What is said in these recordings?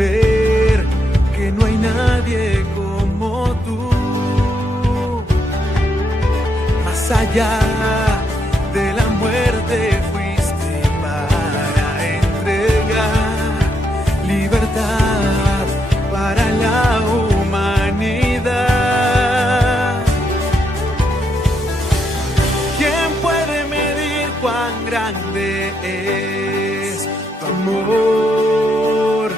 ver que no hay nadie como tú. Más allá de la muerte fuiste para entregar libertad para la humanidad. ¿Quién puede medir cuán grande es tu amor?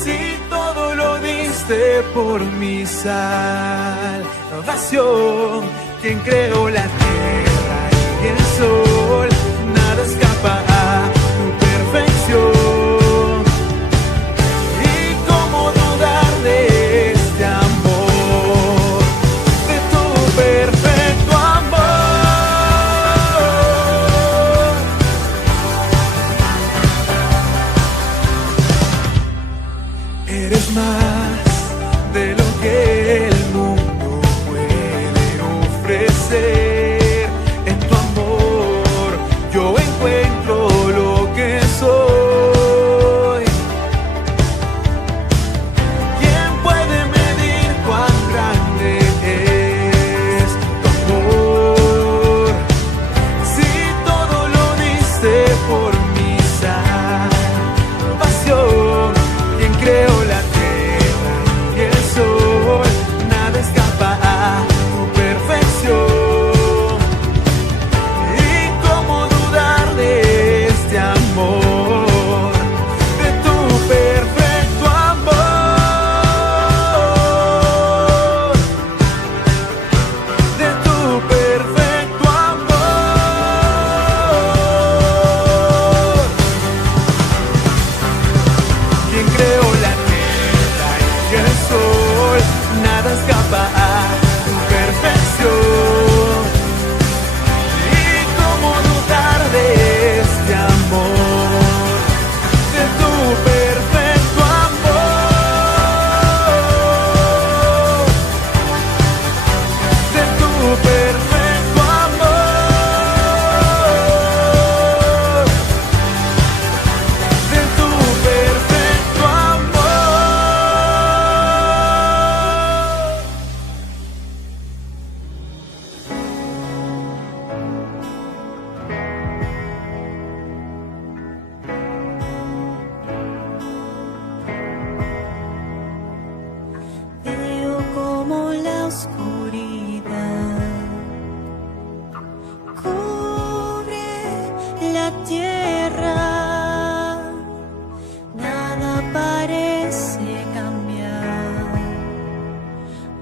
Si todo lo diste por mi salvación. ¿Quién creó la tierra y el sol? Nada escapa a tu perfección. ¿Y cómo dudar de este amor? De tu perfecto amor. Eres más de lo que el mundo puede ofrecer. En tu amor yo encuentro lo que soy. ¿Quién puede medir cuán grande es tu amor? Si todo lo diste por mi salvación. ¿Quién creó la tierra y el sol? Nada escapa a tu perfección. ¿Y cómo dudar de este amor? De tu perfecto amor. De tu perfecto amor. ¿Quién creó la tierra y el sol? Nada escapa a tu perfección. ¿Y cómo dudar de este amor? De tu perfecto amor. De tu perfecto amor. De tu perfecto amor. Veo como la oscuridad cubre la tierra. Nada parece cambiar,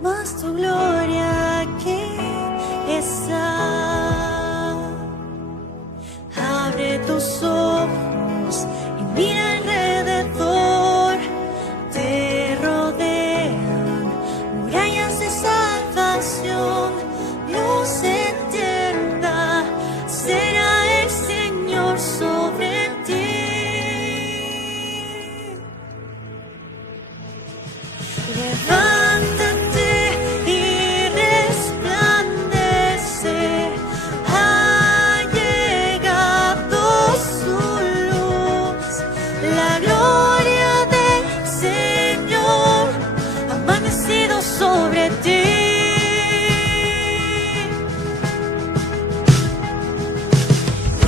mas tu gloria aquí está. Abre tus ojos y mira alrededor. Te rodean murallas de salvación. Luz eterna será el Señor sobre ti. Levántate y resplandece. Ha llegado su luz. La gloria del Señor ha amanecido sobre ti.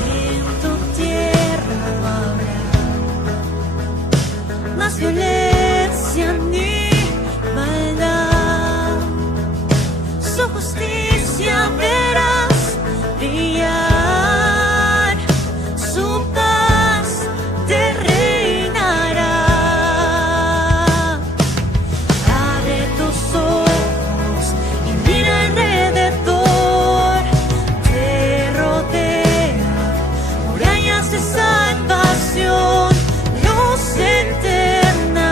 En tu tierra no habrá más violencia ni maldad. Su justicia verás brillar. Su paz te reinará. Abre tus ojos y mira alrededor. Te rodean murallas de salvación. Luz eterna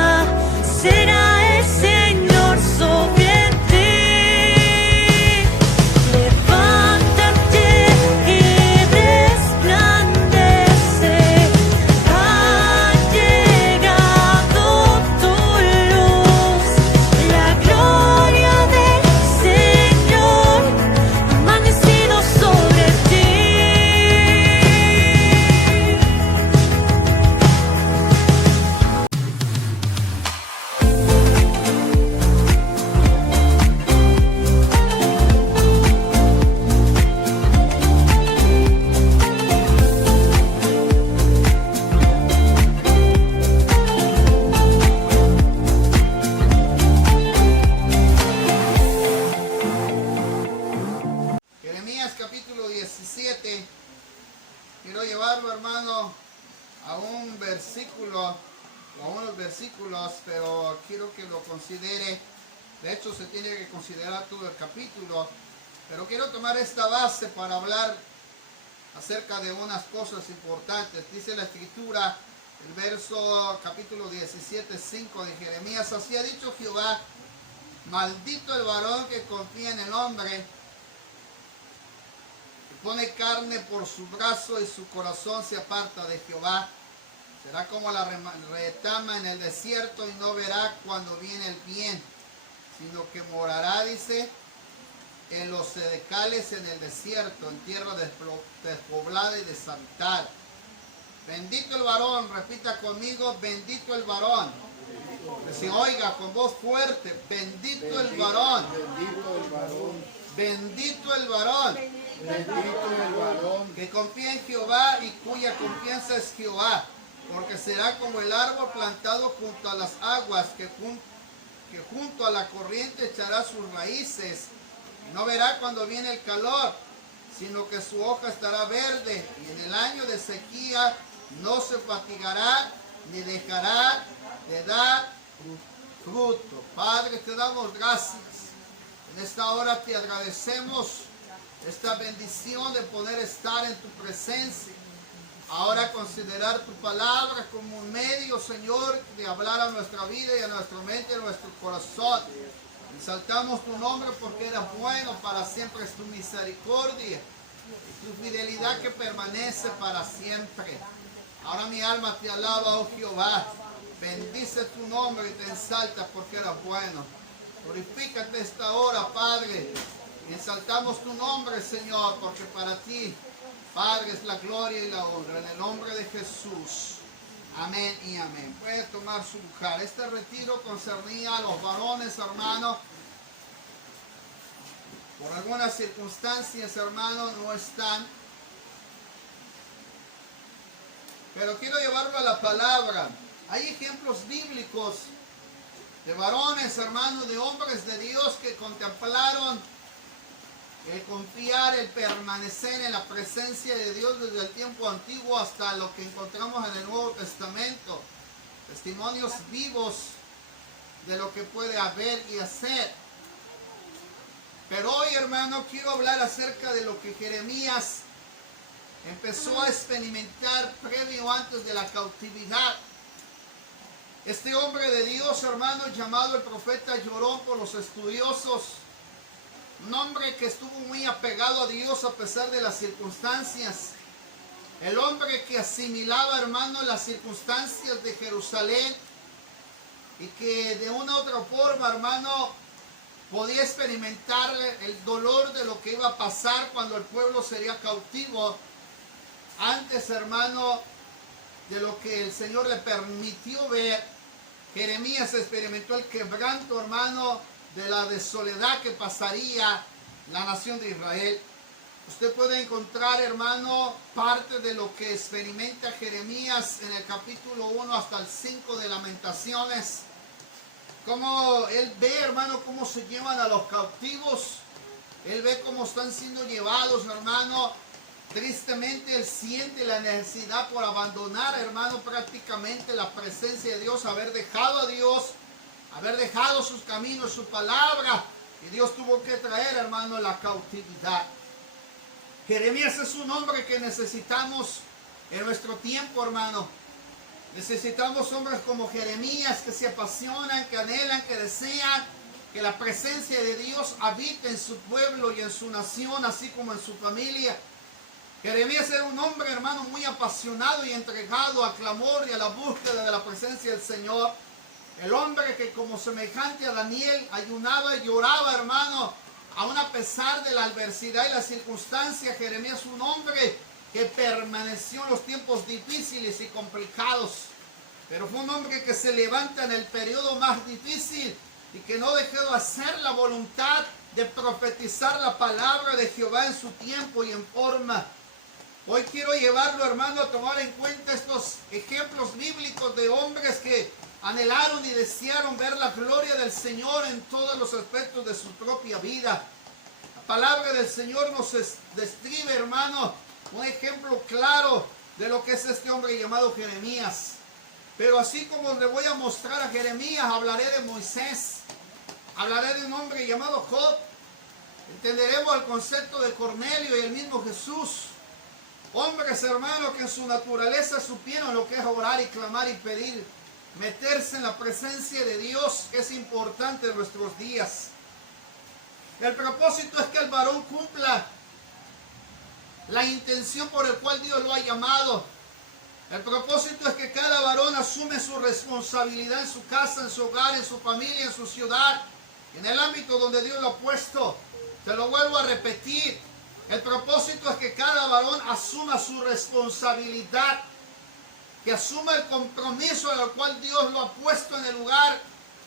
versículo o unos versículos, pero quiero que lo considere. De hecho, se tiene que considerar todo el capítulo, pero quiero tomar esta base para hablar acerca de unas cosas importantes. Dice la escritura, el verso capítulo 17, 5 de Jeremías: así ha dicho Jehová, maldito el varón que confía en el hombre, que pone carne por su brazo y su corazón se aparta de Jehová. Será como la retama en el desierto y no verá cuando viene el bien, sino que morará, dice, en los sedecales en el desierto, en tierra despoblada y deshabitada. Bendito el varón, repita conmigo, bendito el varón. Que se oiga con voz fuerte, bendito el varón. Bendito el varón. Bendito el varón. Bendito el varón. Que confía en Jehová y cuya confianza es Jehová. Porque será como el árbol plantado junto a las aguas, que junto a la corriente echará sus raíces. Y no verá cuando viene el calor, sino que su hoja estará verde. Y en el año de sequía no se fatigará, ni dejará de dar fruto. Padre, te damos gracias. En esta hora te agradecemos esta bendición de poder estar en tu presencia. Ahora considerar tu palabra como un medio, Señor, de hablar a nuestra vida y a nuestra mente y a nuestro corazón. Exaltamos tu nombre porque eres bueno, para siempre es tu misericordia y tu fidelidad que permanece para siempre. Ahora mi alma te alaba, oh Jehová. Bendice tu nombre y te ensalta porque eres bueno. Glorifícate esta hora, Padre. Y exaltamos tu nombre, Señor, porque para ti, Padre, es la gloria y la honra. En el nombre de Jesús. Amén y amén. Puede tomar su lugar. Este retiro concernía a los varones, hermanos. Por algunas circunstancias, hermanos, no están. Pero quiero llevarlo a la palabra. Hay ejemplos bíblicos de varones, hermanos, de hombres de Dios que contemplaron el confiar, el permanecer en la presencia de Dios desde el tiempo antiguo hasta lo que encontramos en el Nuevo Testamento. Testimonios vivos de lo que puede haber y hacer. Pero hoy, hermano, quiero hablar acerca de lo que Jeremías empezó a experimentar previo antes de la cautividad. Este hombre de Dios, hermano, llamado el profeta lloró por los estudiosos. Un hombre que estuvo muy apegado a Dios a pesar de las circunstancias. El hombre que asimilaba, hermano, las circunstancias de Jerusalén y que de una u otra forma, hermano, podía experimentar el dolor de lo que iba a pasar cuando el pueblo sería cautivo. Antes, hermano, de lo que el Señor le permitió ver, Jeremías experimentó el quebranto, hermano, de la de soledad que pasaría la nación de Israel. Usted puede encontrar, hermano, parte de lo que experimenta Jeremías en el capítulo 1 hasta el 5 de Lamentaciones. Cómo él ve, hermano, cómo se llevan a los cautivos. Él ve cómo están siendo llevados, hermano. Tristemente él siente la necesidad por abandonar, hermano, prácticamente la presencia de Dios, haber dejado a Dios, haber dejado sus caminos, su palabra, y Dios tuvo que traer, hermano, la cautividad. Jeremías es un hombre que necesitamos en nuestro tiempo, hermano. Necesitamos hombres como Jeremías que se apasionan, que anhelan, que desean que la presencia de Dios habite en su pueblo y en su nación, así como en su familia. Jeremías era un hombre, hermano, muy apasionado y entregado al clamor y a la búsqueda de la presencia del Señor. El hombre que, como semejante a Daniel, ayunaba y lloraba, hermano, aun a pesar de la adversidad y las circunstancias. Jeremías es un hombre que permaneció en los tiempos difíciles y complicados. Pero fue un hombre que se levanta en el periodo más difícil y que no dejó de hacer la voluntad de profetizar la palabra de Jehová en su tiempo y en forma. Hoy quiero llevarlo, hermano, a tomar en cuenta estos ejemplos bíblicos de hombres que anhelaron y desearon ver la gloria del Señor en todos los aspectos de su propia vida. La palabra del Señor nos describe, hermano, un ejemplo claro de lo que es este hombre llamado Jeremías. Pero así como le voy a mostrar a Jeremías, hablaré de Moisés, hablaré de un hombre llamado Job, entenderemos el concepto de Cornelio y el mismo Jesús. Hombres, hermanos, que en su naturaleza supieron lo que es orar y clamar y pedir, meterse en la presencia de Dios, que es importante en nuestros días. El propósito es que el varón cumpla la intención por el cual Dios lo ha llamado. El propósito es que cada varón asume su responsabilidad en su casa, en su hogar, en su familia, en su ciudad, en el ámbito donde Dios lo ha puesto. Te lo vuelvo a repetir. El propósito es que cada varón asuma su responsabilidad, que asuma el compromiso en el cual Dios lo ha puesto en el lugar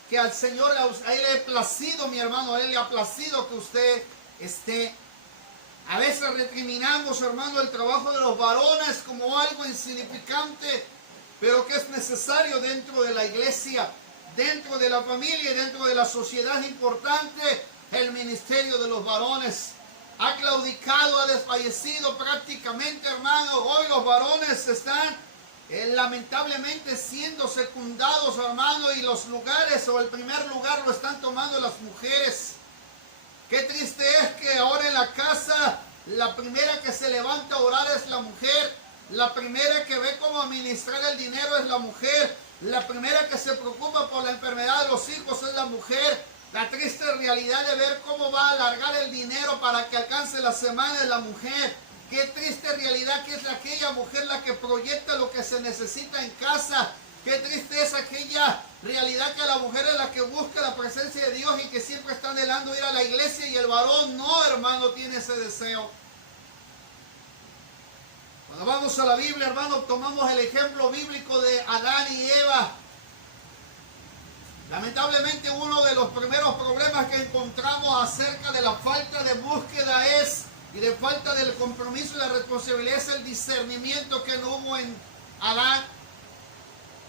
que al Señor, a Él le ha placido, mi hermano, a Él le ha placido que usted esté. A veces recriminamos, hermano, el trabajo de los varones como algo insignificante, pero que es necesario dentro de la iglesia, dentro de la familia y dentro de la sociedad. Es importante el ministerio de los varones. Ha claudicado, ha desfallecido prácticamente, hermano. Hoy los varones están lamentablemente siendo secundados, hermano, y los lugares o el primer lugar lo están tomando las mujeres. Qué triste es que ahora en la casa la primera que se levanta a orar es la mujer, la primera que ve cómo administrar el dinero es la mujer, la primera que se preocupa por la enfermedad de los hijos es la mujer. La triste realidad de ver cómo va a alargar el dinero para que alcance la semana es la mujer. Qué triste realidad que es aquella mujer la que proyecta lo que se necesita en casa. Qué triste es aquella realidad que la mujer es la que busca la presencia de Dios y que siempre está anhelando ir a la iglesia, y el varón no, hermano, tiene ese deseo. Cuando vamos a la Biblia, hermano, tomamos el ejemplo bíblico de Adán y Eva. Lamentablemente uno de los primeros problemas que encontramos acerca de la falta de búsqueda y de falta del compromiso y la responsabilidad es el discernimiento que no hubo en Adán.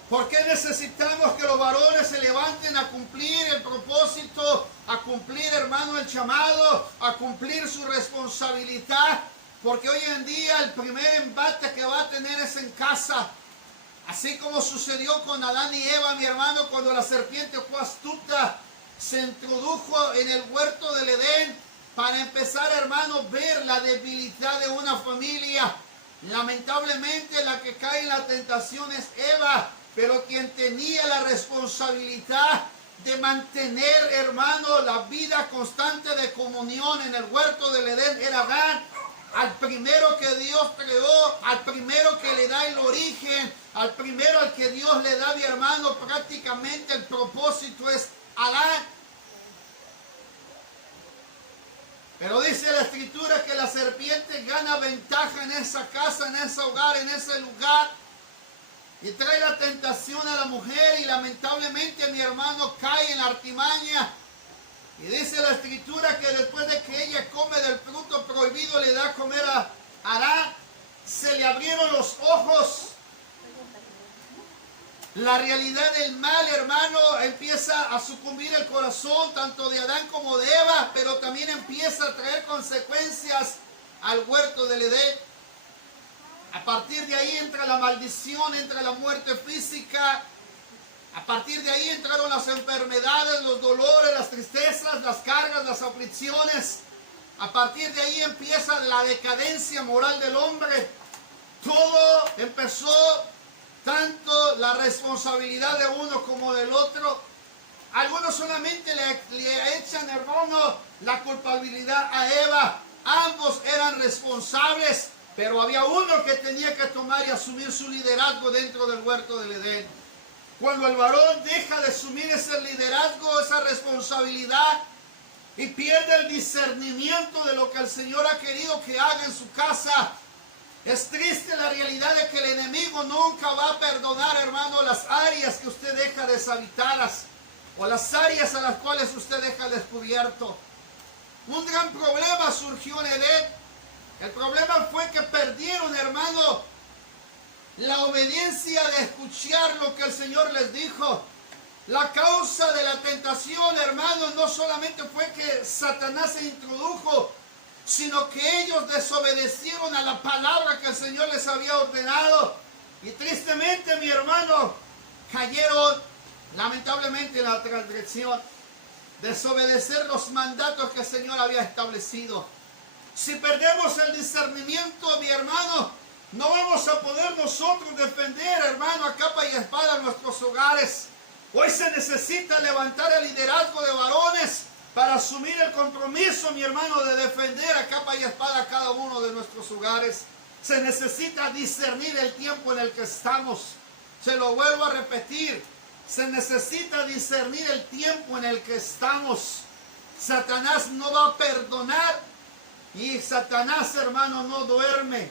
¿Por qué necesitamos que los varones se levanten a cumplir el propósito, a cumplir, hermano, el llamado, a cumplir su responsabilidad? Porque hoy en día el primer embate que va a tener es en casa. Así como sucedió con Adán y Eva, mi hermano, cuando la serpiente fue astuta, se introdujo en el huerto del Edén para empezar, hermano, ver la debilidad de una familia. Lamentablemente la que cae en la tentación es Eva, pero quien tenía la responsabilidad de mantener, hermano, la vida constante de comunión en el huerto del Edén era Adán. Al primero que Dios creó, al primero que le da el origen, al primero al que Dios le da, mi hermano, prácticamente el propósito es Adán. Pero dice la Escritura que la serpiente gana ventaja en esa casa, en ese hogar, en ese lugar, y trae la tentación a la mujer, y lamentablemente, mi hermano, cae en la artimaña. Y dice la Escritura que después de que ella come del fruto prohibido, le da a comer a Adán, se le abrieron los ojos. La realidad del mal, hermano, empieza a sucumbir el corazón tanto de Adán como de Eva, pero también empieza a traer consecuencias al huerto del Edén. A partir de ahí entra la maldición, entra la muerte física. A partir de ahí entraron las enfermedades, los dolores, las tristezas, las cargas, las aflicciones. A partir de ahí empieza la decadencia moral del hombre. Todo empezó, tanto la responsabilidad de uno como del otro. Algunos solamente le echan, hermano, la culpabilidad a Eva. Ambos eran responsables, pero había uno que tenía que tomar y asumir su liderazgo dentro del huerto del Edén. Cuando el varón deja de asumir ese liderazgo, esa responsabilidad, y pierde el discernimiento de lo que el Señor ha querido que haga en su casa, es triste la realidad de que el enemigo nunca va a perdonar, hermano, las áreas que usted deja deshabitadas o las áreas a las cuales usted deja descubierto. Un gran problema surgió en Edén. El problema fue que perdieron, hermano, la obediencia de escuchar lo que el Señor les dijo. La causa de la tentación, hermanos, no solamente fue que Satanás se introdujo, sino que ellos desobedecieron a la palabra que el Señor les había ordenado. Y tristemente, mi hermano, cayeron lamentablemente en la transgresión, desobedecer los mandatos que el Señor había establecido. Si perdemos el discernimiento, mi hermano, no vamos a poder nosotros defender, hermano, a capa y espada nuestros hogares. Hoy se necesita levantar el liderazgo de varones para asumir el compromiso, mi hermano, de defender a capa y espada a cada uno de nuestros hogares. Se necesita discernir el tiempo en el que estamos. Se lo vuelvo a repetir. Se necesita discernir el tiempo en el que estamos. Satanás no va a perdonar y Satanás, hermano, no duerme.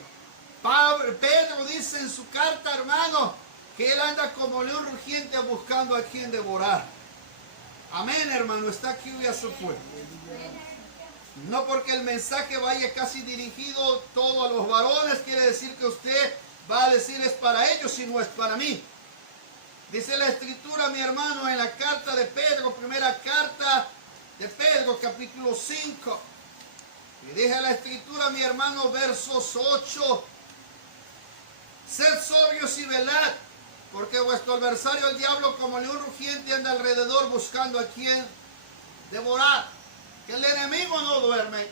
Pedro dice en su carta, hermano, que él anda como león rugiente buscando a quien devorar. Amén, hermano, está aquí y ya se fue. No porque el mensaje vaya casi dirigido todo a los varones, quiere decir que usted va a decir es para ellos, sino es para mí. Dice la Escritura, mi hermano, en la carta de Pedro, primera carta de Pedro, capítulo 5. Y dice la Escritura, mi hermano, versos 8. Sed sobrios y velad, porque vuestro adversario el diablo como león rugiente anda alrededor buscando a quien devorar. Que el enemigo no duerme.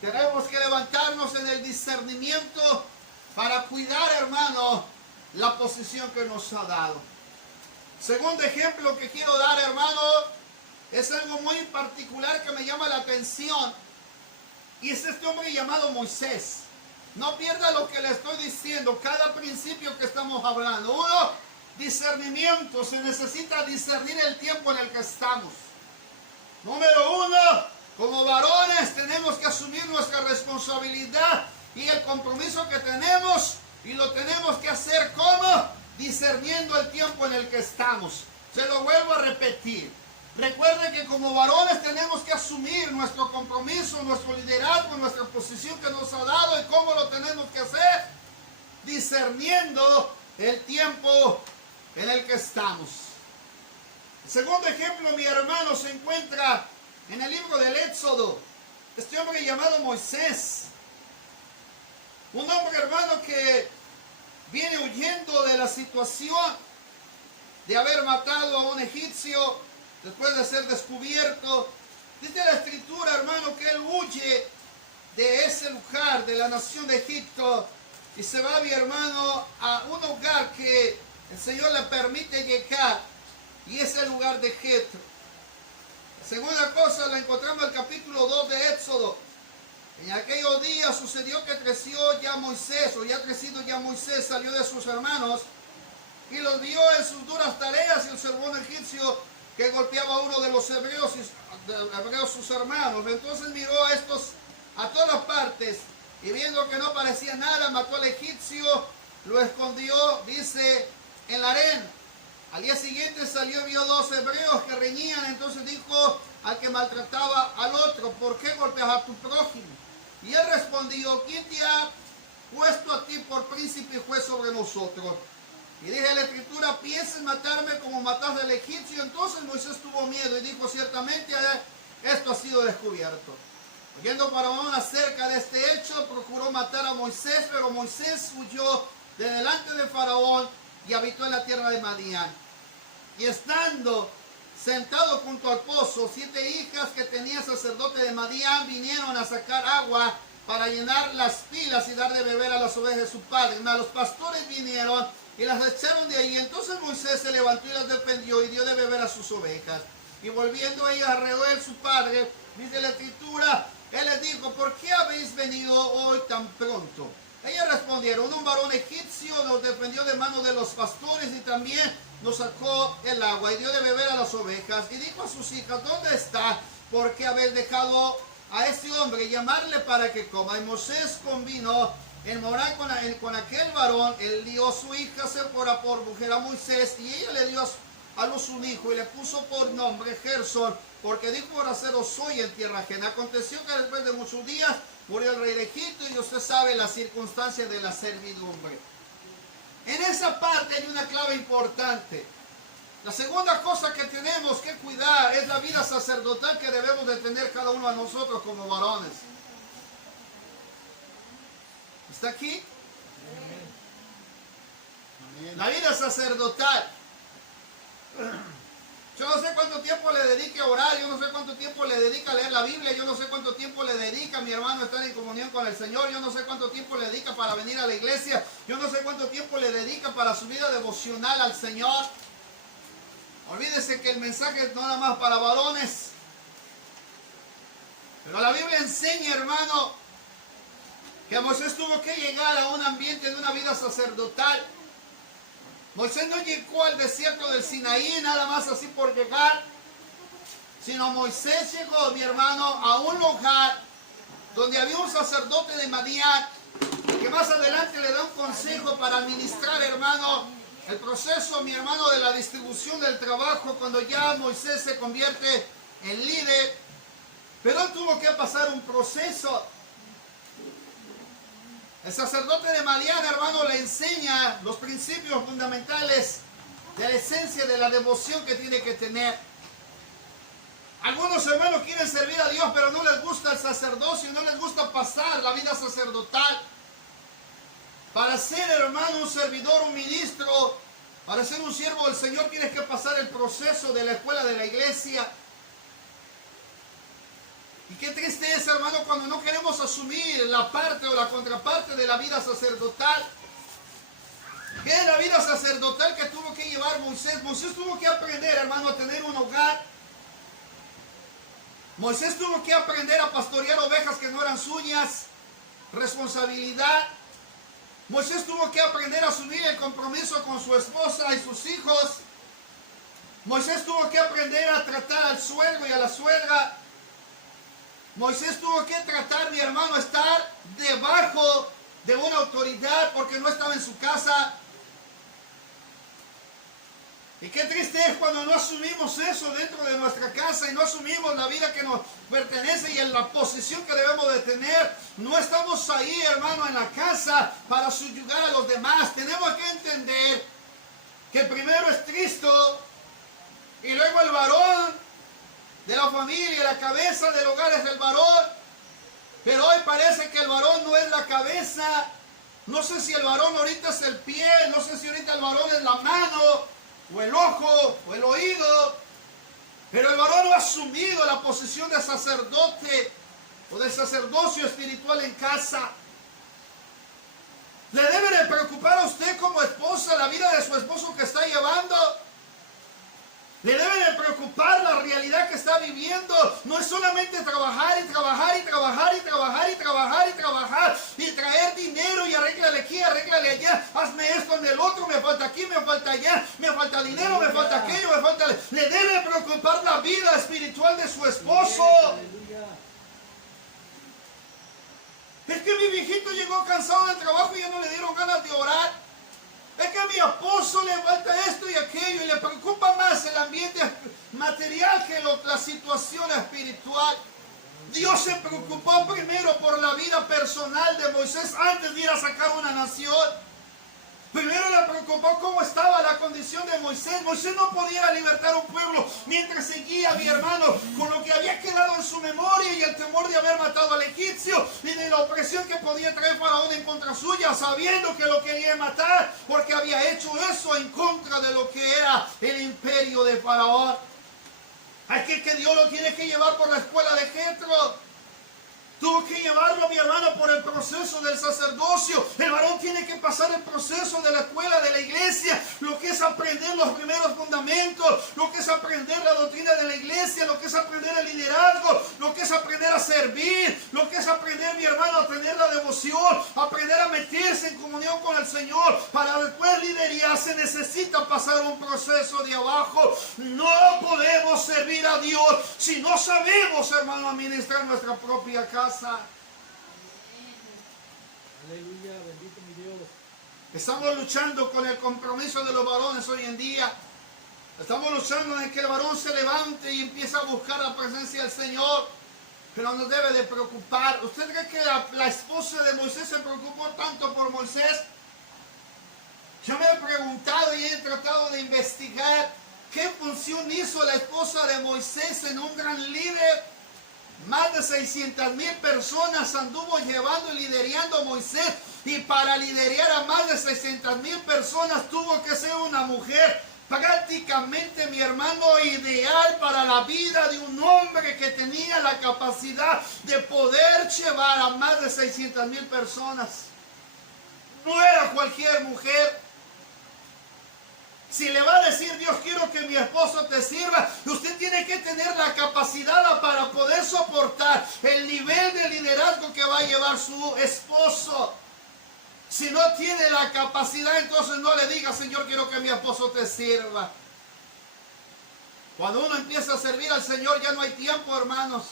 Tenemos que levantarnos en el discernimiento para cuidar, hermano, la posición que nos ha dado. Segundo ejemplo que quiero dar, hermano, es algo muy particular que me llama la atención. Y es este hombre llamado Moisés. No pierda lo que le estoy diciendo, cada principio que estamos hablando. Uno, discernimiento. Se necesita discernir el tiempo en el que estamos. Número uno, como varones tenemos que asumir nuestra responsabilidad y el compromiso que tenemos. Y lo tenemos que hacer como discerniendo el tiempo en el que estamos. Se lo vuelvo a repetir. Recuerden que como varones tenemos que asumir nuestro compromiso, nuestro liderazgo, nuestra posición que nos ha dado y cómo lo tenemos que hacer. Discerniendo el tiempo en el que estamos. El segundo ejemplo, mi hermano, se encuentra en el libro del Éxodo. Este hombre llamado Moisés. Un hombre, hermano, que viene huyendo de la situación de haber matado a un egipcio después de ser descubierto. Dice la Escritura, hermano, que él huye de ese lugar, de la nación de Egipto, y se va, mi hermano, a un lugar que el Señor le permite llegar, y es el lugar de Jetro. La segunda cosa la encontramos en el capítulo 2 de Éxodo. En aquellos días sucedió que creció ya Moisés, o ya crecido ya Moisés, salió de sus hermanos y los vio en sus duras tareas y observó un egipcio que golpeaba a uno de los hebreos, sus hermanos. Entonces miró a estos a todas partes y viendo que no parecía nada, mató al egipcio, lo escondió, dice, en la arena. Al día siguiente salió y vio dos hebreos que reñían. Entonces dijo al que maltrataba al otro, ¿por qué golpeas a tu prójimo? Y él respondió, ¿quién te ha puesto a ti por príncipe y juez sobre nosotros? Y dije la Escritura, ¿piensas matarme como mataste al egipcio? Entonces Moisés tuvo miedo y dijo, ciertamente esto ha sido descubierto. Oyendo Faraón acerca de este hecho, procuró matar a Moisés, pero Moisés huyó de delante de Faraón y habitó en la tierra de Madián. Y estando sentado junto al pozo, 7 hijas que tenía el sacerdote de Madián vinieron a sacar agua para llenar las pilas y dar de beber a las ovejas de su padre. Mas los pastores vinieron y las echaron de ahí. Entonces Moisés se levantó y las defendió y dio de beber a sus ovejas. Y volviendo ellas a Reuel su padre, dice la Escritura, él les dijo, ¿por qué habéis venido hoy tan pronto? Ellas respondieron, un varón egipcio nos defendió de mano de los pastores y también nos sacó el agua y dio de beber a las ovejas. Y dijo a sus hijas, ¿dónde está? ¿Por qué habéis dejado a este hombre llamarle para que coma? Y Moisés convino en morar con aquel varón. Él dio su hija Séfora por mujer a Moisés y ella le dio a luz un hijo y le puso por nombre Gersón, porque dijo, forastero soy en tierra ajena. Aconteció que después de muchos días murió el rey de Egipto y usted sabe las circunstancias de la servidumbre. En esa parte hay una clave importante. La segunda cosa que tenemos que cuidar es la vida sacerdotal que debemos de tener cada uno de nosotros como varones. ¿Está aquí? Amén. La vida sacerdotal. no sé cuánto tiempo le dedique a orar, yo no sé cuánto tiempo le dedica a leer la Biblia, yo no sé cuánto tiempo le dedica mi hermano a estar en comunión con el Señor, yo no sé cuánto tiempo le dedica para venir a la iglesia, yo no sé cuánto tiempo le dedica para su vida devocional al Señor. Olvídese que el mensaje es nada más para varones. Pero la Biblia enseña, hermano, que Moisés tuvo que llegar a un ambiente de una vida sacerdotal. Moisés no llegó al desierto del Sinaí nada más así por llegar, sino Moisés llegó, mi hermano, a un lugar donde había un sacerdote de Madián, que más adelante le da un consejo para administrar, hermano, el proceso, mi hermano, de la distribución del trabajo cuando ya Moisés se convierte en líder. Pero él tuvo que pasar un proceso. El sacerdote de Madián, hermano, le enseña los principios fundamentales de la esencia de la devoción que tiene que tener. Algunos hermanos quieren servir a Dios, pero no les gusta el sacerdocio, no les gusta pasar la vida sacerdotal. Para ser, hermano, un servidor, un ministro, para ser un siervo del Señor, tienes que pasar el proceso de la escuela de la iglesia. Y qué triste es, hermano, cuando no queremos asumir la parte o la contraparte de la vida sacerdotal. ¿Qué es la vida sacerdotal que tuvo que llevar Moisés? Moisés tuvo que aprender, hermano, a tener un hogar. Moisés tuvo que aprender a pastorear ovejas que no eran suyas. Responsabilidad. Moisés tuvo que aprender a asumir el compromiso con su esposa y sus hijos. Moisés tuvo que aprender a tratar al suegro y a la suegra. Moisés tuvo que tratar, mi hermano, estar debajo de una autoridad porque no estaba en su casa. Y qué triste es cuando no asumimos eso dentro de nuestra casa y no asumimos la vida que nos pertenece y en la posición que debemos de tener. No estamos ahí, hermano, en la casa para subyugar a los demás. Tenemos que entender que primero es Cristo y luego el varón de la familia, la cabeza del hogar es el varón. Pero hoy parece que el varón no es la cabeza. No sé si el varón ahorita es el pie, no sé si ahorita el varón es la mano, o el ojo, o el oído. Pero el varón no ha asumido la posición de sacerdote o de sacerdocio espiritual en casa. ¿Le debe de preocupar a usted como esposa la vida de su esposo que está llevando? Le debe de preocupar la realidad que está viviendo. No es solamente trabajar y trabajar y trabajar y trabajar y trabajar y trabajar y traer dinero y arréglale aquí, arréglale allá, hazme esto, hazme el otro, me falta aquí, me falta allá, me falta dinero, me falta aquello, me falta... Le debe preocupar la vida espiritual de su esposo. Es que mi viejito llegó cansado del trabajo y ya no le dieron ganas de orar. Es que a mi esposo le falta esto y aquello y le preocupa más el ambiente material que la situación espiritual. Dios se preocupó primero por la vida personal de Moisés antes de ir a sacar una nación. Primero le preocupó cómo estaba la condición de Moisés. Moisés no podía libertar a un pueblo mientras seguía, mi hermano, con lo que había quedado en su memoria y el temor de haber matado al egipcio y de la opresión que podía traer Faraón en contra suya, sabiendo que lo quería matar porque había hecho eso en contra de lo que era el imperio de Faraón. Hay que Dios lo tiene que llevar por la escuela de Jetro. Tuvo que llevarlo, mi hermano, por el proceso del sacerdocio. El varón tiene que pasar el proceso de la escuela de la iglesia. Lo que es aprender los primeros fundamentos. Lo que es aprender la doctrina de la iglesia. Lo que es aprender el liderazgo. Lo que es aprender a servir. Lo que es aprender, mi hermano, a tener la devoción. Aprender a meterse en comunión con el Señor. Para después liderar se necesita pasar un proceso de abajo. No podemos servir a Dios si no sabemos, hermano, administrar nuestra propia casa. Aleluya, bendito mi Dios. Estamos luchando con el compromiso de los varones hoy en día. Estamos luchando en que el varón se levante y empiece a buscar la presencia del Señor. Pero nos debe de preocupar. ¿Usted cree que la esposa de Moisés se preocupó tanto por Moisés? Yo me he preguntado y he tratado de investigar qué función hizo la esposa de Moisés en un gran líder. Más de 600,000 personas anduvo llevando y liderando Moisés. Y para liderar a más de 600,000 personas tuvo que ser una mujer prácticamente, mi hermano, ideal para la vida de un hombre que tenía la capacidad de poder llevar a más de 600,000 personas. No era cualquier mujer. Si le va a decir Dios, quiero que mi esposo te sirva, usted tiene que tener la capacidad para poder soportar el nivel de liderazgo que va a llevar su esposo. Si no tiene la capacidad, entonces no le diga, Señor, quiero que mi esposo te sirva. Cuando uno empieza a servir al Señor, ya no hay tiempo, hermanos.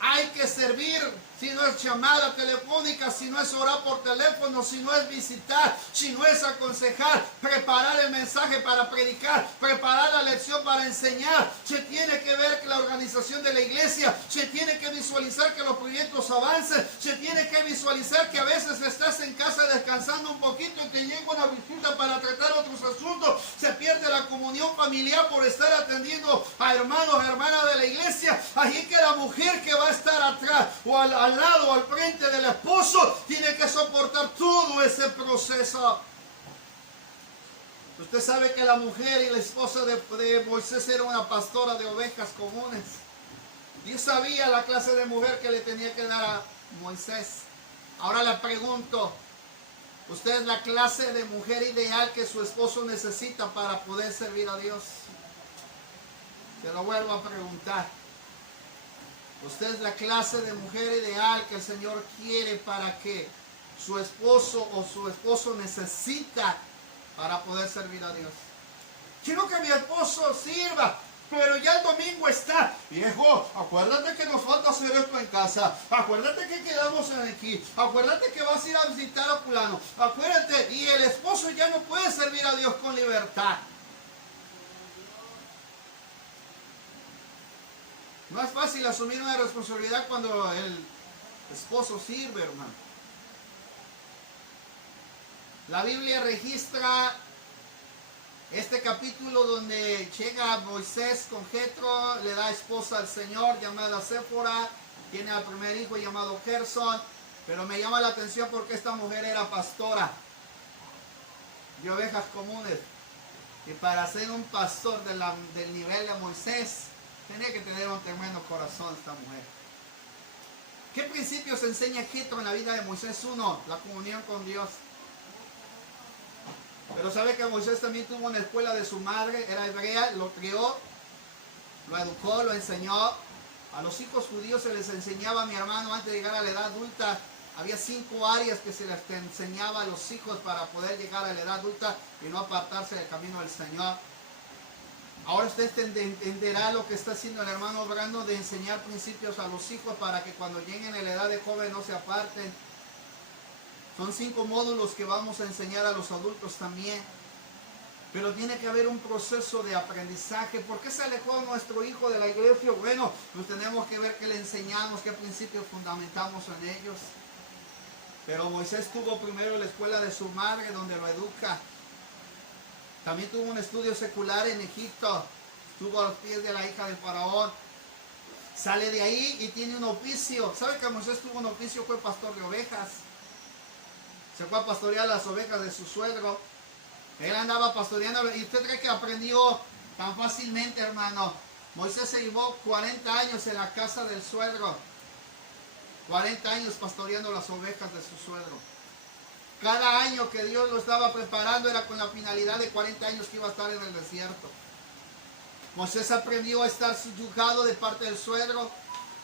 Hay que servir. Si no es llamada telefónica, si no es orar por teléfono, si no es visitar, si no es aconsejar, preparar el mensaje para predicar, preparar la lección para enseñar. Se tiene que ver que la organización de la iglesia, se tiene que visualizar que los proyectos avancen, se tiene que visualizar que a veces estás en casa descansando un poquito y te llega una visita para tratar otros asuntos. Se pierde la comunión familiar por estar atendiendo a hermanos, hermanas de la iglesia. Así que la mujer que va a estar atrás o al lado, al frente del esposo, tiene que soportar todo ese proceso. Usted sabe que la mujer y la esposa de Moisés era una pastora de ovejas comunes. Dios sabía la clase de mujer que le tenía que dar a Moisés. Ahora le pregunto, ¿usted es la clase de mujer ideal que su esposo necesita para poder servir a Dios? Se lo vuelvo a preguntar. Usted es la clase de mujer ideal que el Señor quiere para que su esposo o su esposo necesita para poder servir a Dios. Quiero que mi esposo sirva, pero ya el domingo está. Viejo, acuérdate que nos falta hacer esto en casa. Acuérdate que quedamos aquí. Acuérdate que vas a ir a visitar a fulano. Acuérdate. Y el esposo ya no puede servir a Dios con libertad. No es fácil asumir una responsabilidad cuando el esposo sirve, hermano. La Biblia registra este capítulo donde llega Moisés con Jetro, le da esposa al Señor llamada Séfora, tiene al primer hijo llamado Gerson, pero me llama la atención porque esta mujer era pastora de ovejas comunes. Y para ser un pastor del nivel de Moisés, tenía que tener un tremendo corazón esta mujer. ¿Qué principios enseña Jetro en la vida de Moisés? Uno, la comunión con Dios. Pero sabe que Moisés también tuvo una escuela de su madre, era hebrea, lo crió, lo educó, lo enseñó. A los hijos judíos se les enseñaba, mi hermano, antes de llegar a la edad adulta, había 5 áreas que se les enseñaba a los hijos para poder llegar a la edad adulta y no apartarse del camino del Señor. Ahora usted entenderá lo que está haciendo el hermano Brando de enseñar principios a los hijos para que cuando lleguen a la edad de joven no se aparten. Son 5 módulos que vamos a enseñar a los adultos también. Pero tiene que haber un proceso de aprendizaje. ¿Por qué se alejó nuestro hijo de la iglesia? Bueno, pues tenemos que ver qué le enseñamos, qué principios fundamentamos en ellos. Pero Moisés tuvo primero la escuela de su madre donde lo educa. También tuvo un estudio secular en Egipto. Estuvo a los pies de la hija del faraón. Sale de ahí y tiene un oficio. ¿Sabe que Moisés tuvo un oficio? Fue pastor de ovejas. Se fue a pastorear las ovejas de su suegro. Él andaba pastoreando. ¿Y usted cree que aprendió tan fácilmente, hermano? Moisés se llevó 40 años en la casa del suegro. 40 años pastoreando las ovejas de su suegro. Cada año que Dios lo estaba preparando era con la finalidad de 40 años que iba a estar en el desierto. Moisés aprendió a estar subyugado de parte del suegro.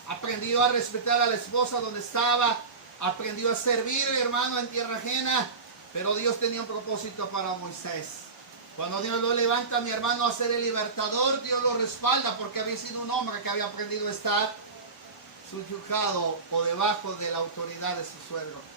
Aprendió a respetar a la esposa donde estaba. Aprendió a servir, hermano, en tierra ajena. Pero Dios tenía un propósito para Moisés. Cuando Dios lo levanta, mi hermano, a ser el libertador, Dios lo respalda porque había sido un hombre que había aprendido a estar subyugado o debajo de la autoridad de su suegro.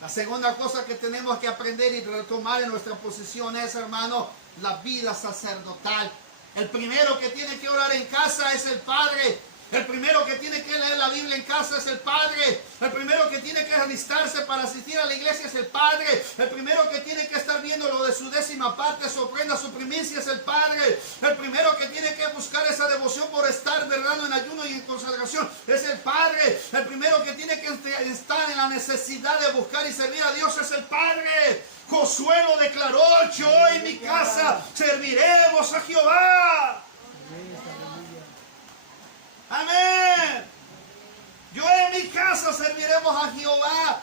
La segunda cosa que tenemos que aprender y retomar en nuestra posición es, hermano, la vida sacerdotal. El primero que tiene que orar en casa es el padre. El primero que tiene que leer la Biblia en casa es el padre. El primero que tiene que alistarse para asistir a la iglesia es el padre. El primero que tiene que estar viendo lo de su 10ª parte, su ofrenda, su primicia es el padre. El primero que tiene que buscar esa devoción por estar verdadero en ayuno y en consagración es el padre. El primero que tiene que estar en la necesidad de buscar y servir a Dios es el padre. Josué lo declaró: yo y mi casa serviremos a Jehová. Amén. Yo en mi casa serviremos a Jehová.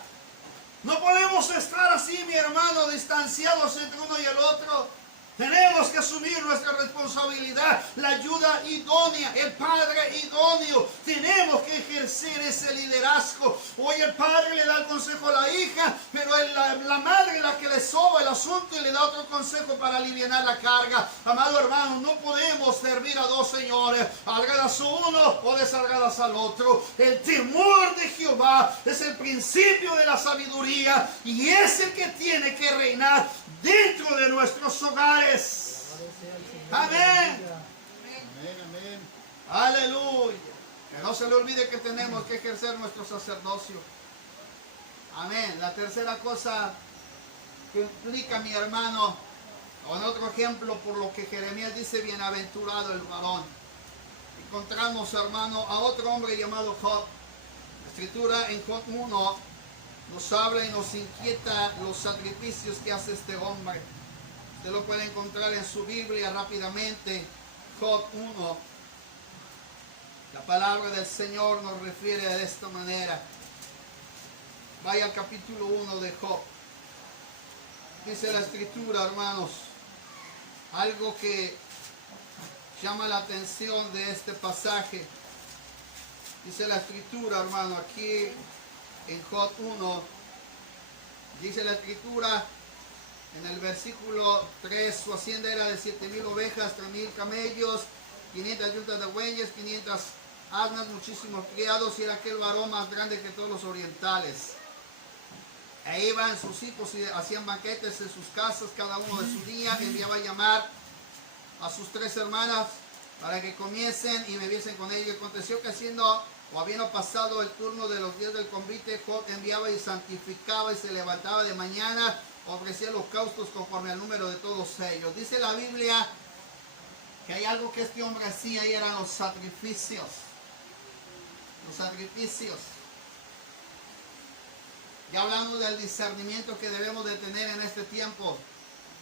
No podemos estar así, mi hermano, distanciados entre uno y el otro. Tenemos que asumir nuestra responsabilidad, la ayuda idónea, el padre idóneo. Tenemos que ejercer ese liderazgo. Hoy el padre le da el consejo a la hija, pero la madre es la que le soba el asunto y le da otro consejo para aliviar la carga. Amado hermano, no podemos servir a dos señores. Agradas a uno o desagradas al otro. El temor de Jehová es el principio de la sabiduría y es el que tiene que reinar dentro de nuestros hogares. Amén. Amén. Aleluya. Que no se le olvide que tenemos que ejercer nuestro sacerdocio. Amén. La tercera cosa que implica, mi hermano, con otro ejemplo por lo que Jeremías dice: bienaventurado el varón. Encontramos, hermano, a otro hombre llamado Job. La escritura en Job 1 nos habla y nos inquieta los sacrificios que hace este hombre. Usted lo puede encontrar en su Biblia rápidamente. Job 1. La palabra del Señor nos refiere de esta manera. Vaya al capítulo 1 de Job. Dice la escritura, hermanos, algo que llama la atención de este pasaje. Dice la escritura, hermano, aquí en Job 1, dice la escritura en el versículo 3: su hacienda era de 7,000 ovejas, 3,000 camellos, 500 yuntas de bueyes, 500 asnas, muchísimos criados, y era aquel varón más grande que todos los orientales. E iban sus hijos y hacían banquetes en sus casas, cada uno de su día. Enviaba a llamar a sus 3 hermanas para que comiesen y bebiesen con ellos. Y aconteció que habiendo pasado el turno de los días del convite, Job enviaba y santificaba y se levantaba de mañana, ofrecía holocaustos conforme al número de todos ellos. Dice la Biblia que hay algo que este hombre hacía y eran los sacrificios. Los sacrificios. Ya hablamos del discernimiento que debemos de tener en este tiempo.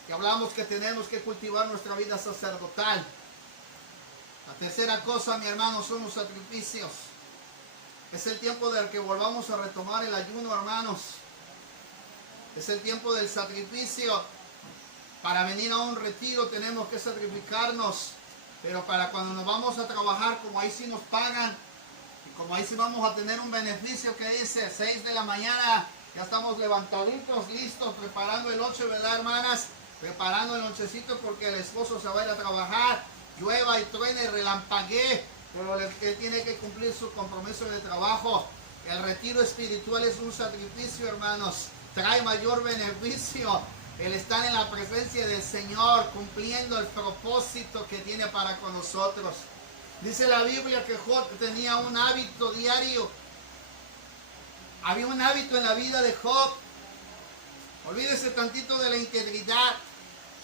Que hablamos que tenemos que cultivar nuestra vida sacerdotal. La tercera cosa, mi hermano, son los sacrificios. Es el tiempo del que volvamos a retomar el ayuno, hermanos. Es el tiempo del sacrificio. Para venir a un retiro tenemos que sacrificarnos. Pero para cuando nos vamos a trabajar, como ahí sí nos pagan, y como ahí sí vamos a tener un beneficio que dice 6 de la mañana, ya estamos levantaditos, listos, preparando el lonche, ¿verdad, hermanas? Preparando el lonchecito porque el esposo se va a ir a trabajar. Llueva y truene y relampaguee, pero el que tiene que cumplir su compromiso de trabajo. El retiro espiritual es un sacrificio, hermanos. Trae mayor beneficio el estar en la presencia del Señor, cumpliendo el propósito que tiene para con nosotros. Dice la Biblia que Job tenía un hábito diario. Había un hábito en la vida de Job. Olvídese tantito de la integridad,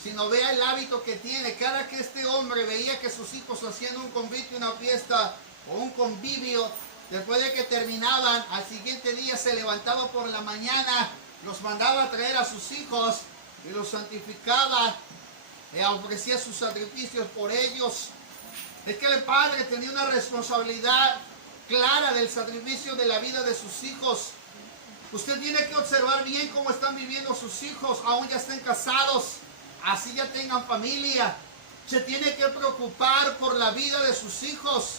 sino vea el hábito que tiene. Cada que este hombre veía que sus hijos hacían un convite, una fiesta o un convivio, después de que terminaban, al siguiente día se levantaba por la mañana, los mandaba a traer a sus hijos y los santificaba, ofrecía sus sacrificios por ellos. Es que el padre tenía una responsabilidad clara del sacrificio de la vida de sus hijos. Usted tiene que observar bien cómo están viviendo sus hijos, aún ya estén casados, así ya tengan familia. Se tiene que preocupar por la vida de sus hijos.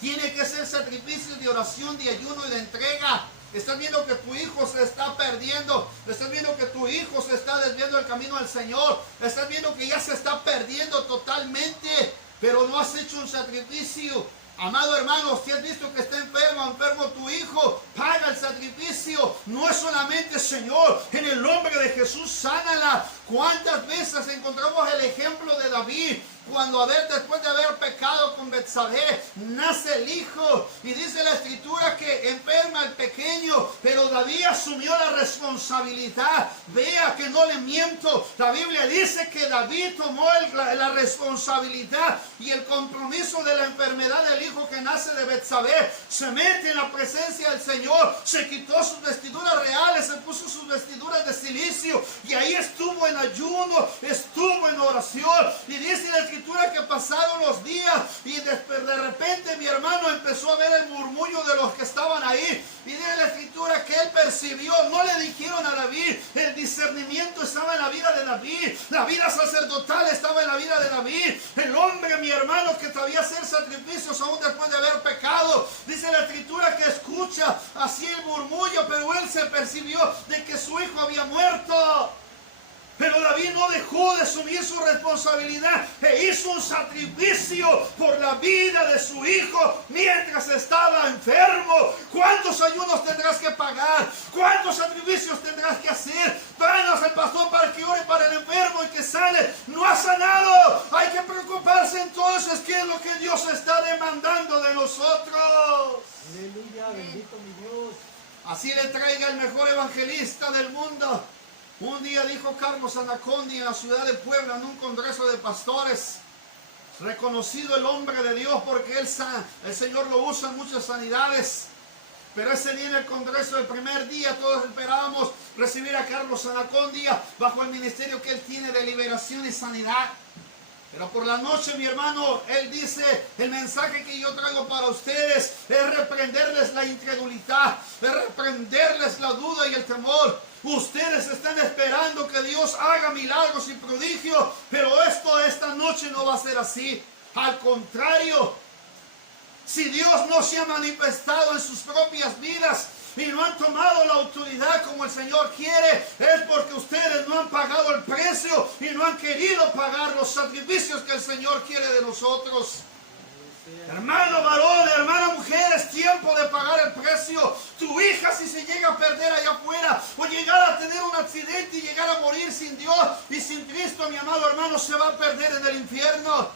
Tiene que hacer sacrificios de oración, de ayuno y de entrega. Estás viendo que tu hijo se está perdiendo. Estás viendo que tu hijo se está desviando del camino al Señor. Estás viendo que ya se está perdiendo totalmente, pero no has hecho un sacrificio. Amado hermano, si has visto que está enfermo tu hijo, paga el sacrificio. No es solamente, Señor, en el nombre de Jesús, sánala. ¿Cuántas veces encontramos el ejemplo de David? Cuando después de haber pecado con Betsabé, nace el hijo. Y dice la escritura que enferma el pequeño, pero David asumió la responsabilidad. Vea que no le miento. La Biblia dice que David tomó la responsabilidad y el compromiso de la enfermedad del hijo que nace de Betsabé. Se mete en la presencia del Señor, se quitó sus vestiduras reales, se puso sus vestiduras de silicio y ahí estuvo en ayuno, estuvo en oración. Y dice la escritura que pasaron los días y de repente mi hermano empezó a ver el murmullo de los que estaban ahí. Y dice la escritura que él percibió, no le dijeron a David, el discernimiento estaba en la vida de David, la vida sacerdotal estaba en la vida de David. El hombre, mi hermano, que sabía hacer sacrificios aún después de haber pecado. Dice la escritura que escucha así el murmullo, pero él se percibió de que su hijo había muerto. Pero David no dejó de asumir su responsabilidad e hizo un sacrificio por la vida de su hijo mientras estaba enfermo. ¿Cuántos ayunos tendrás que pagar? ¿Cuántos sacrificios tendrás que hacer? Tráenos al pastor para que ore para el enfermo y que sale. No ha sanado. Hay que preocuparse entonces qué es lo que Dios está demandando de nosotros. Aleluya, bendito mi Dios. Así le traiga el mejor evangelista del mundo. Un día dijo Carlos Anacondi en la ciudad de Puebla en un congreso de pastores, reconocido el hombre de Dios porque el Señor lo usa en muchas sanidades. Pero ese día en el congreso, el primer día, todos esperábamos recibir a Carlos Anacondi bajo el ministerio que él tiene de liberación y sanidad. Pero por la noche, mi hermano, él dice, el mensaje que yo traigo para ustedes es reprenderles la incredulidad, es reprenderles la duda y el temor. Ustedes están esperando que Dios haga milagros y prodigios, pero esta noche no va a ser así. Al contrario, si Dios no se ha manifestado en sus propias vidas y no han tomado la autoridad como el Señor quiere, es porque ustedes no han pagado el precio y no han querido pagar los sacrificios que el Señor quiere de nosotros. Hermano varón, hermana mujer, es tiempo de pagar el precio. Tu hija, si se llega a perder allá afuera o llegar a tener un accidente y llegar a morir sin Dios y sin Cristo, mi amado hermano, se va a perder en el infierno.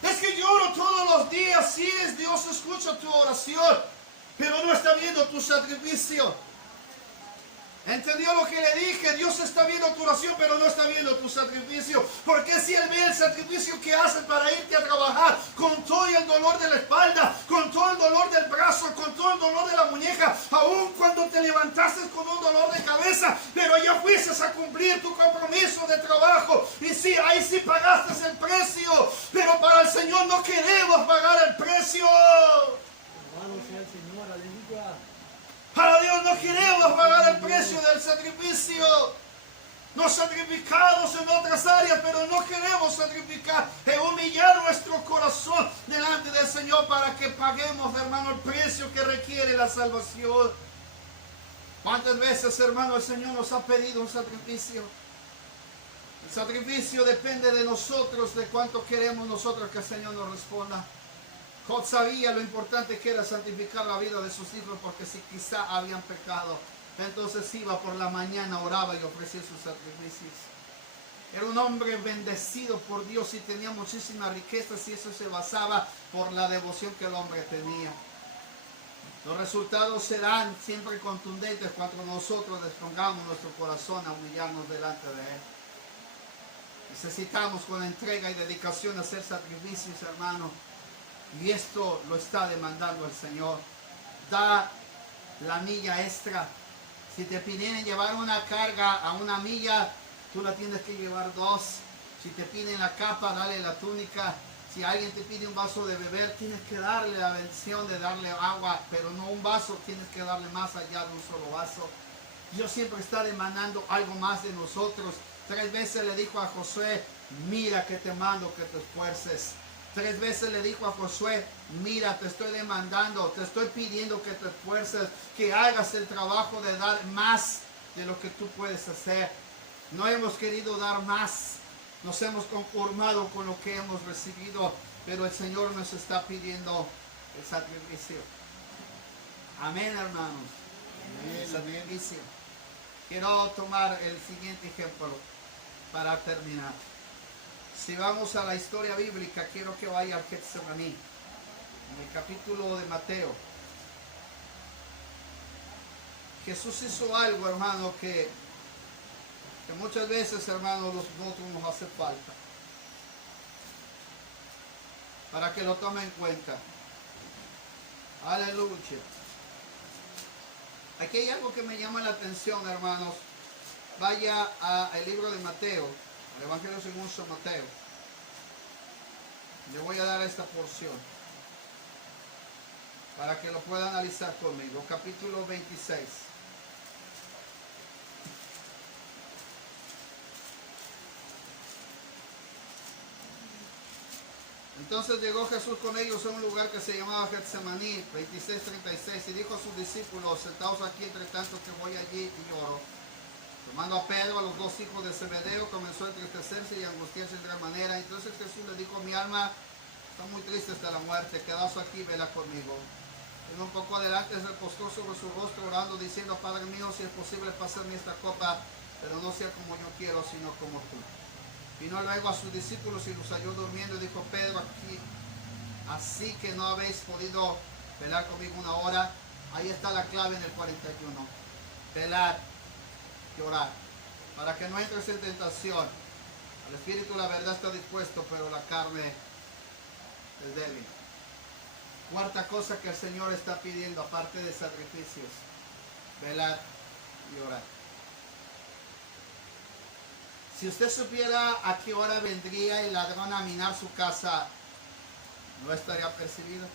Es que lloro todos los días, sí, Dios escucha tu oración, pero no está viendo tu sacrificio. ¿Entendió lo que le dije? Dios está viendo tu oración, pero no está viendo tu sacrificio. Porque si Él ve el sacrificio que haces para irte a trabajar, con todo el dolor de la espalda, con todo el dolor del brazo, con todo el dolor de la muñeca, aun cuando te levantaste con un dolor de cabeza, pero ya fuiste a cumplir tu compromiso de trabajo. Y sí, ahí sí pagaste el precio, pero para el Señor no queremos pagar el precio. Alabado sea el Señor, aleluya. Para Dios no queremos pagar el precio del sacrificio. Nos sacrificamos en otras áreas, pero no queremos sacrificar e humillar nuestro corazón delante del Señor para que paguemos, hermano, el precio que requiere la salvación. ¿Cuántas veces, hermano, el Señor nos ha pedido un sacrificio? El sacrificio depende de nosotros, de cuánto queremos nosotros que el Señor nos responda. Job sabía lo importante que era santificar la vida de sus hijos, porque si quizá habían pecado, entonces iba por la mañana, oraba y ofrecía sus sacrificios. Era un hombre bendecido por Dios y tenía muchísimas riquezas, y eso se basaba por la devoción que el hombre tenía. Los resultados serán siempre contundentes cuando nosotros dispongamos nuestro corazón a humillarnos delante de Él. Necesitamos con entrega y dedicación hacer sacrificios, hermano. Y esto lo está demandando el Señor. Da la milla extra. Si te piden llevar una carga a una milla, tú la tienes que llevar 2. Si te piden la capa, dale la túnica. Si alguien te pide un vaso de beber, tienes que darle la bendición de darle agua, pero no un vaso, tienes que darle más allá de un solo vaso. Dios siempre está demandando algo más de nosotros. 3 veces le dijo a Josué, mira que te mando que te esfuerces. 3 veces le dijo a Josué, mira, te estoy demandando, te estoy pidiendo que te esfuerces, que hagas el trabajo de dar más de lo que tú puedes hacer. No hemos querido dar más, nos hemos conformado con lo que hemos recibido, pero el Señor nos está pidiendo el sacrificio. Amén, hermanos. Amén, El sacrificio. Quiero tomar el siguiente ejemplo para terminar. Si vamos a la historia bíblica, quiero que vaya al Getsemaní, en el capítulo de Mateo. Jesús hizo algo, hermano, que muchas veces, hermano, nosotros nos hace falta. Para que lo tomen en cuenta. Aleluya. Aquí hay algo que me llama la atención, hermanos. Vaya al libro de Mateo, al Evangelio según San Mateo. Le voy a dar esta porción para que lo pueda analizar conmigo. Capítulo 26. Entonces llegó Jesús con ellos a un lugar que se llamaba Getsemaní, 26:36, y dijo a sus discípulos: sentaos aquí entre tanto que voy allí y lloro. Tomando a Pedro, a los dos hijos de Zebedeo, comenzó a entristecerse y a angustiarse de gran manera. Entonces Jesús le dijo: mi alma está muy triste hasta la muerte, quedaos aquí, vela conmigo. Y un poco adelante se postró sobre su rostro orando, diciendo: Padre mío, si es posible, pasarme esta copa, pero no sea como yo quiero, sino como tú. Vino luego a sus discípulos y los halló durmiendo y dijo: Pedro, aquí, así que no habéis podido velar conmigo una hora. Ahí está la clave en el 41. Velar y orar, para que no entres en tentación. El espíritu, la verdad, está dispuesto, pero la carne es débil. Cuarta cosa que el Señor está pidiendo, aparte de sacrificios: velar y orar. Si usted supiera a qué hora vendría el ladrón a minar su casa, ¿no estaría percibido?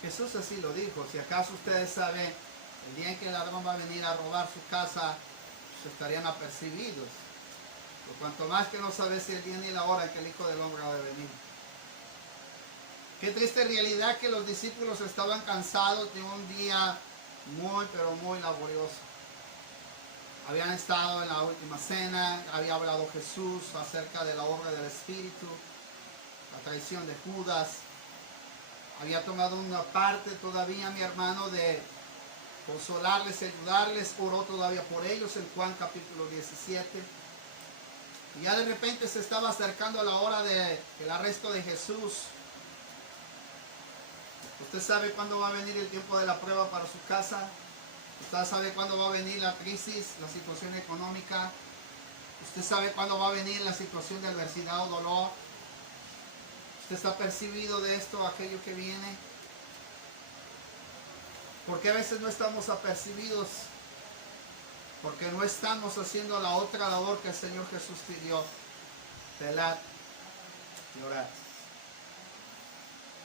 Jesús así lo dijo. Si acaso ustedes saben el día en que el ladrón va a venir a robar su casa, pues estarían apercibidos. Por cuanto más que no sabe si el día ni la hora en que el Hijo del Hombre va a venir. Qué triste realidad que los discípulos estaban cansados de un día muy, pero muy laborioso. Habían estado en la última cena, había hablado Jesús acerca de la obra del Espíritu, la traición de Judas. Había tomado una parte todavía, mi hermano, de consolarles, ayudarles, oró todavía por ellos en Juan capítulo 17. Y ya de repente se estaba acercando a la hora del arresto de Jesús. Usted sabe cuándo va a venir el tiempo de la prueba para su casa. Usted sabe cuándo va a venir la crisis, la situación económica. Usted sabe cuándo va a venir la situación de adversidad o dolor. Usted está percibido de esto, aquello que viene. Porque a veces no estamos apercibidos. Porque no estamos haciendo la otra labor que el Señor Jesús pidió: velar y orar.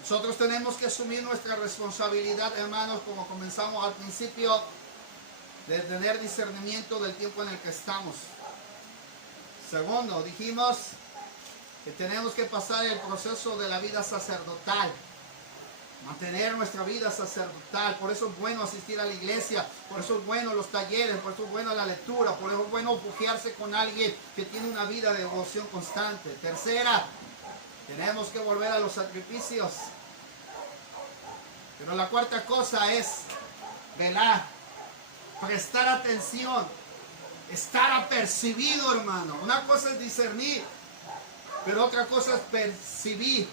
Nosotros tenemos que asumir nuestra responsabilidad, hermanos, como comenzamos al principio, de tener discernimiento del tiempo en el que estamos. Segundo, dijimos que tenemos que pasar el proceso de la vida sacerdotal, mantener nuestra vida sacerdotal. Por eso es bueno asistir a la iglesia, por eso es bueno los talleres, por eso es bueno la lectura, por eso es bueno refugiarse con alguien que tiene una vida de devoción constante. Tercera, tenemos que volver a los sacrificios. Pero la cuarta cosa es velar, prestar atención, estar apercibido, hermano. Una cosa es discernir, pero otra cosa es percibir.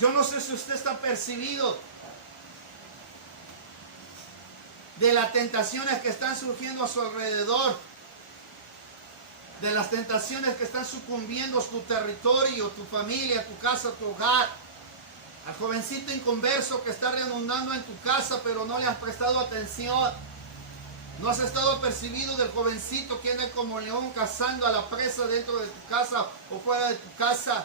Yo no sé si usted está percibido de las tentaciones que están surgiendo a su alrededor, de las tentaciones que están sucumbiendo a tu territorio, tu familia, tu casa, tu hogar. Al jovencito inconverso que está redundando en tu casa, pero no le has prestado atención. No has estado percibido del jovencito que anda como león cazando a la presa dentro de tu casa o fuera de tu casa.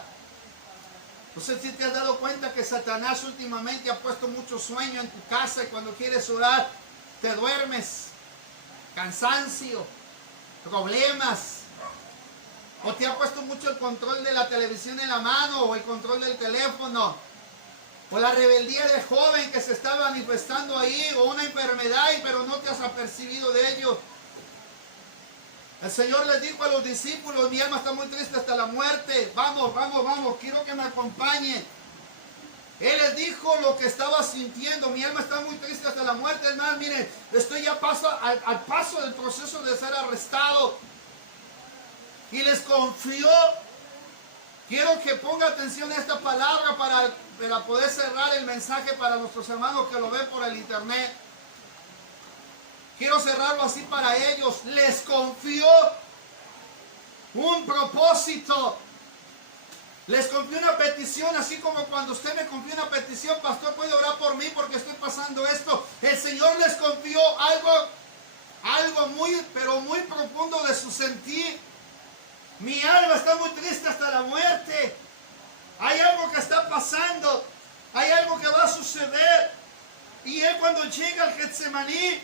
No sé si te has dado cuenta que Satanás últimamente ha puesto mucho sueño en tu casa y cuando quieres orar te duermes. Cansancio, problemas. O te ha puesto mucho el control de la televisión en la mano o el control del teléfono. O la rebeldía del joven que se está manifestando ahí, o una enfermedad, pero no te has apercibido de ello. El Señor les dijo a los discípulos: mi alma está muy triste hasta la muerte. Vamos, vamos, vamos, quiero que me acompañen. Él les dijo lo que estaba sintiendo: mi alma está muy triste hasta la muerte. Es más, miren, estoy ya al paso del proceso de ser arrestado. y les confió. Quiero que ponga atención a esta palabra para poder cerrar el mensaje para nuestros hermanos que lo ven por el internet. Quiero cerrarlo así para ellos. Les confió un propósito. Les confió una petición, así como cuando usted me confió una petición, pastor, puede orar por mí porque estoy pasando esto. El Señor les confió algo muy, pero muy profundo de su sentir. Mi alma está muy triste hasta la muerte. Hay algo que está pasando. Hay algo que va a suceder. Y él cuando llega al Getsemaní,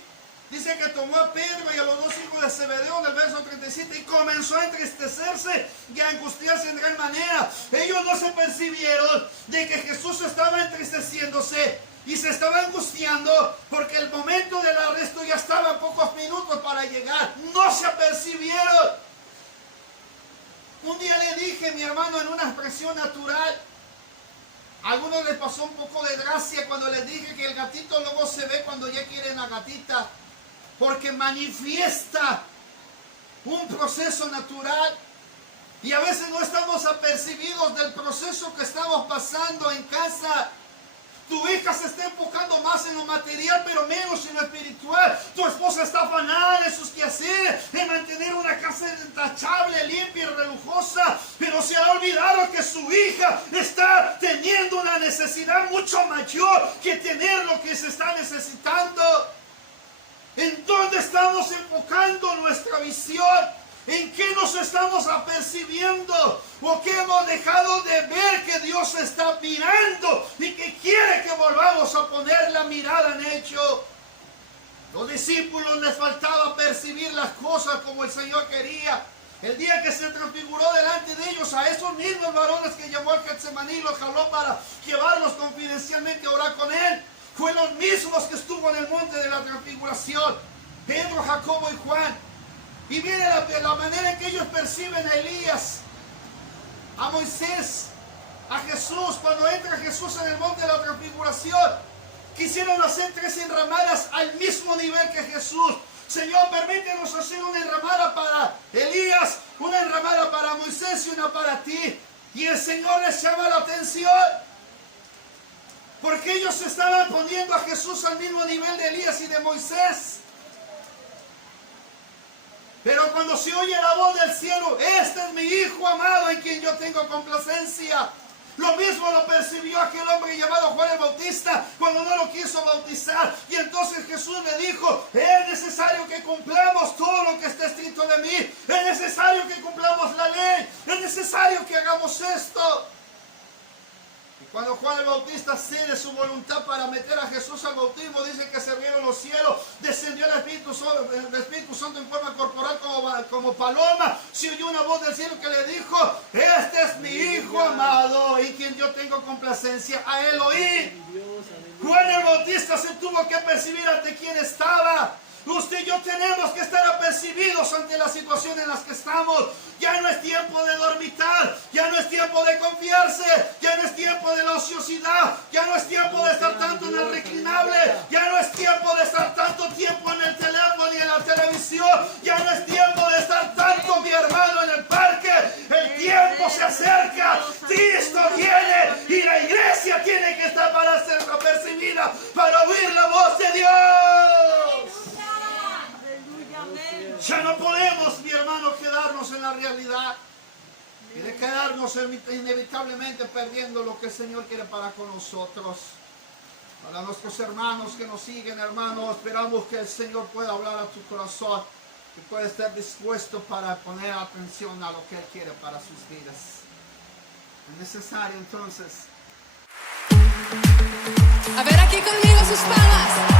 dice que tomó a Pedro y a los dos hijos de Zebedeo en el verso 37 y comenzó a entristecerse y a angustiarse en gran manera. Ellos no se percibieron de que Jesús estaba entristeciéndose y se estaba angustiando porque el momento del arresto ya estaba a pocos minutos para llegar. No se apercibieron. Un día le dije, mi hermano, en una expresión natural, a algunos les pasó un poco de gracia cuando les dije que el gatito luego se ve cuando ya quieren la gatita, porque manifiesta un proceso natural y a veces no estamos apercibidos del proceso que estamos pasando en casa. Tu hija se está enfocando más en lo material, pero menos en lo espiritual. Tu esposa está afanada en sus quehaceres, en mantener una casa intachable, limpia y relujosa, pero se ha olvidado que su hija está teniendo una necesidad mucho mayor que tener lo que se está necesitando. ¿En dónde estamos enfocando nuestra visión? ¿En qué nos estamos apercibiendo? ¿O qué hemos dejado de ver que Dios está mirando y que quiere que volvamos a poner la mirada en ello? Los discípulos les faltaba percibir las cosas como el Señor quería. El día que se transfiguró delante de ellos, a esos mismos varones que llamó al Getsemaní, los jaló para llevarlos confidencialmente a orar con él. Fue los mismos que estuvo en el monte de la transfiguración, Pedro, Jacobo y Juan. Y miren la manera en que ellos perciben a Elías, a Moisés, a Jesús. Cuando entra Jesús en el monte de la transfiguración, quisieron hacer 3 enramadas al mismo nivel que Jesús. Señor, permítenos hacer una enramada para Elías, una enramada para Moisés y una para ti. Y el Señor les llama la atención, porque ellos estaban poniendo a Jesús al mismo nivel de Elías y de Moisés. Pero cuando se oye la voz del cielo, este es mi Hijo amado en quien yo tengo complacencia. Lo mismo lo percibió aquel hombre llamado Juan el Bautista cuando no lo quiso bautizar. Y entonces Jesús le dijo, es necesario que cumplamos todo lo que está escrito de mí. Es necesario que cumplamos la ley. Es necesario que hagamos esto. Cuando Juan el Bautista cede su voluntad para meter a Jesús al bautismo, dice que se abrieron los cielos, descendió el Espíritu Santo en forma corporal como paloma. Se oyó una voz del cielo que le dijo, este es mi Hijo amado en quien yo tengo complacencia. A él oí. Juan el Bautista se tuvo que percibir ante quién estaba. Usted y yo tenemos que estar apercibidos ante la situación en la que estamos. Ya no es tiempo de dormitar, ya no es tiempo de confiarse, ya no es tiempo de la ociosidad, ya no es tiempo de estar tanto en el reclinable, ya no es tiempo de estar tanto tiempo en el teléfono y en la televisión, ya no es tiempo de estar tanto, mi hermano, en el parque. El tiempo se acerca, Cristo viene y la iglesia tiene que estar para ser apercibida, para oír la voz de Dios. Ya no podemos, mi hermano, quedarnos en la realidad y de quedarnos inevitablemente perdiendo lo que el Señor quiere para con nosotros. Para nuestros hermanos que nos siguen, hermanos, esperamos que el Señor pueda hablar a tu corazón y pueda estar dispuesto para poner atención a lo que Él quiere para sus vidas. Es necesario entonces. A ver aquí conmigo sus palmas.